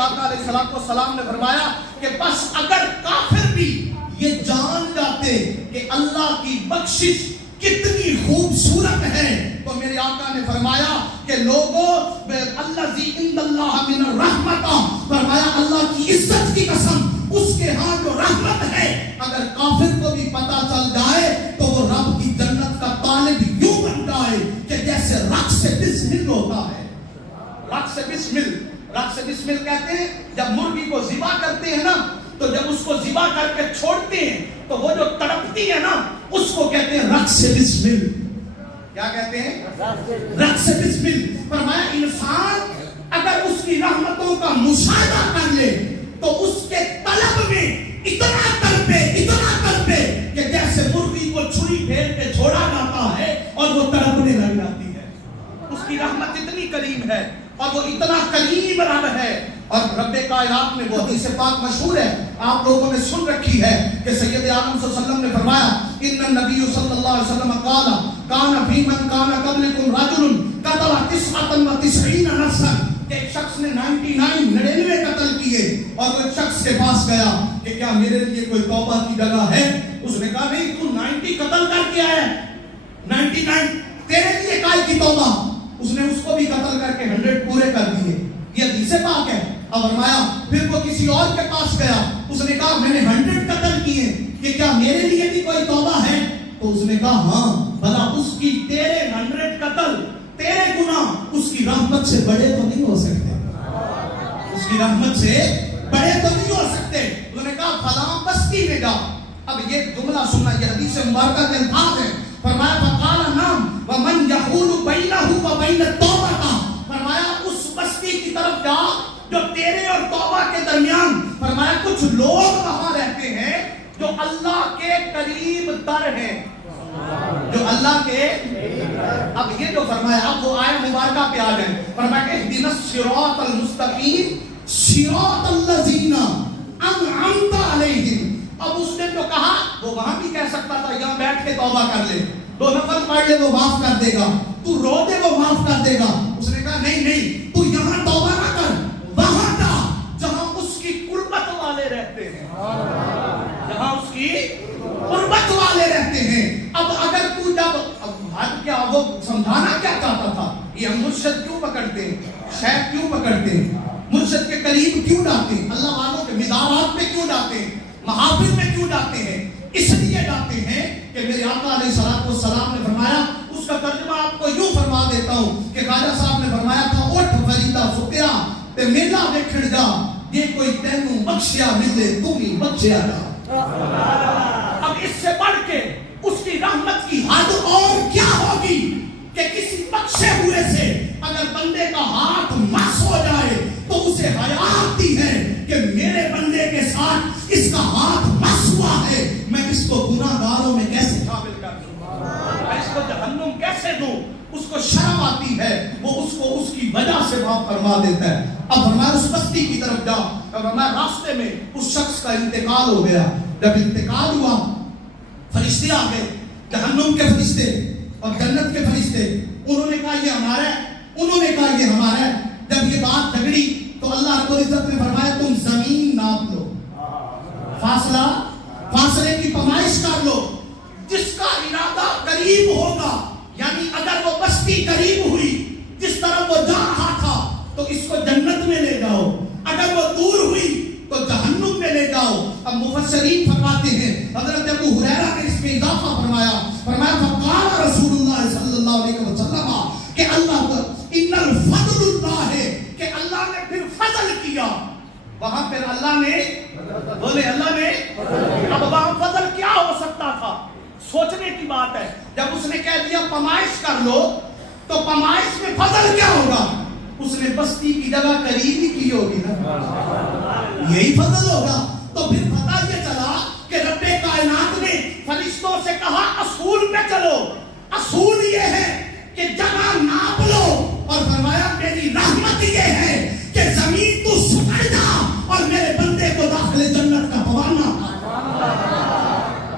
آقا علیہ الصلوۃ والسلام نے فرمایا کہ بس اگر کافر بھی یہ جان جاتے کہ اللہ کی بخشش کتنی خوبصورت ہے تو میرے آقا نے فرمایا کہ لوگوں الذی عند اللہ من الرحمت، فرمایا اللہ کی عزت کی قسم اس کے ہاں جو رحمت ہے اگر کافر کو بھی پتا چل جائے تو وہ رب کی جنت کا طالب یوں بن جائے کہ جیسے رقص بسمل ہوتا ہے. رقص بسمل کہتے ہیں جب مرغی کو ذبح کرتے ہیں نا تو جب اس کو ذبح کر کے چھوڑتے ہیں تو وہ جو تڑپتی ہے نا اس کو کہتے ہیں رقص بسمل. کیا کہتے ہیں؟ رقص بسمل. فرمایا انسان اگر اس کی رحمتوں کا مشاہدہ کر لے تو اس کے طلب میں اتنا تڑپے کہ جیسے مرغی کو چھری پھیر کے چھوڑا جاتا ہے اور وہ تڑپنے لگ جاتی ہے. اس کی رحمت اتنی کریم ہے اور وہ اتنا کریم رب ہے. اور رب کائنات میں وہ حدیث پاک مشہور ہے، آپ لوگوں نے سن رکھی ہے کہ سید عالم صلی اللہ علیہ وسلم نے فرمایا ان النبی صلی اللہ علیہ وسلم قال کان فی من کان قبلکم رجل قتل 99 نفسا، کہ ایک شخص نے 99 قتل کیے اور وہ شخص کے پاس گیا کہ کیا میرے لیے کوئی توبہ کی جگہ ہے؟ اس نے کہا نہیں، تو 90 قتل کر کے آیا ہے، 99 تیرے لیے کائے کی توبہ؟ اس نے اس کو بھی قتل کر کے 100 پورے کر دیے. یہ حدیث پاک ہے. اب فرمایا پھر وہ کسی اور کے پاس گیا، اس نے کہا میں نے 100 قتل کیے کہ کیا میرے لیے بھی کوئی توبہ ہے؟ تو اس نے کہا ہاں. بھلا اس کی تیرے 100 قتل تیرے گناہ اس کی رحمت سے بڑے تو نہیں ہو سکتے، اس کی رحمت سے بڑے تو نہیں ہو سکتے. انہوں نے کہا فلاں بستی میں جا. اب یہ جملہ سننا، یہ حدیث مبارکہ کے الفاظ ہیں. فرمایا فقال نام ومن یحول بینہ وبین التوبہ، فرمایا اس بستی کی طرف جا جو تیرے اور توبہ کے درمیان، فرمایا کچھ لوگ وہاں رہتے ہیں جو اللہ کے قریب تر ہیں، جو اللہ کے. اب یہ جو فرمایا اب وہ آیت مبارکہ پہ آ جائیں. فرمایا اہدنا الصراط المستقیم صراط الذین انعمت علیہم. اب اس نے جو کہا وہ وہاں بھی کہہ سکتا تھا یہاں بیٹھ کے توبہ کر لے، 2 نفل پڑھ لے وہ معاف کر دے گا، تو رو دے وہ معاف کر دے گا. اس نے کہا نہیں تو یہاں توبہ نہ کر، وہاں جا جہاں اس کی قربت والے رہتے ہیں، جہاں اس کی قربت والے رہتے ہیں. اب اگر تو جب کیا وہ سمجھانا کیا چاہتا تھا، یہ ہم مرشد کیوں پکڑتے ہیں، شیخ کیوں پکڑتے ہیں، مرشد کے قریب کیوں جاتے ہیں، اللہ والوں کے مزارات پہ کیوں جاتے ہیں، محافل میں کیوں جاتے ہیں؟ اس لیے جاتے ہیں کہ میرے آقا علیہ الصلوۃ والسلام نے فرمایا، اس کا ترجمہ آپ کو یوں فرما دیتا ہوں کہ خواجہ صاحب نے فرمایا تھا اٹھ فریدا ستیا تے میلا دیکھن جا، یہ کوئی تینوں بخشیا ملے تو ہی بخشیا جا. اب اس سے بڑھ کے اس کی رحمت کی حد اور کیا ہوگی کہ کسی بخشے ہوئے سے اگر بندے کا ہاتھ مس ہو جائے تو اسے حیا آتی ہے کہ میرے بندے کے ساتھ اس کا ہاتھ مس ہوا ہے، میں اس کو گناہ گاروں میں کیسے شامل کر دوں، میں اس کو جہنم کیسے دوں. اس کو شرم آتی ہے، وہ اس کو اس کی وجہ سے معاف فرما دیتا ہے. اب فرمایا اس بستی کی طرف جا. اب فرمایا راستے میں اس شخص کا انتقال ہو گیا. جب انتقال ہوا فرشتے آ گئے، جہنم کے فرشتے اور جنت کے فرشتے. انہوں نے کہا یہ ہمارا ہے، انہوں نے کہا یہ ہمارا ہے. جب یہ بات جھگڑی تو اللہ رب العزت نے فرمایا تم زمین ناپ لو، فاصلے کی پیمائش کر لو. جس کا ارادہ قریب ہوگا، یعنی اگر وہ بستی قریب ہوئی جس طرف وہ جا رہا تھا تو اس کو جنت میں لے جاؤ، اگر وہ دور ہوئی تو جہنم میں لے جاؤ. اب مفسرین فرماتے ہیں، حضرت ابو ہریرہ نے اس میں اضافہ فرمایا فقال رسول اللہ صلی اللہ علیہ وسلم کہ اللہ ان الفضل اللہ ہے، کہ اللہ نے پھر فضل کیا. وہاں پھر اللہ نے بولے، اللہ نے. اب وہاں فضل کیا ہو سکتا تھا؟ سوچنے کی بات ہے. جب اس نے کہہ دیا پیمائش کر لو تو پیمائش میں فضل کیا ہوگا؟ اس نے بستی کی جگہ قریب ہی کی ہوگی نا، یہی فضل ہوگا. تو پھر پتہ یہ چلا کہ رب کائنات نے فرشتوں سے کہا اصول پہ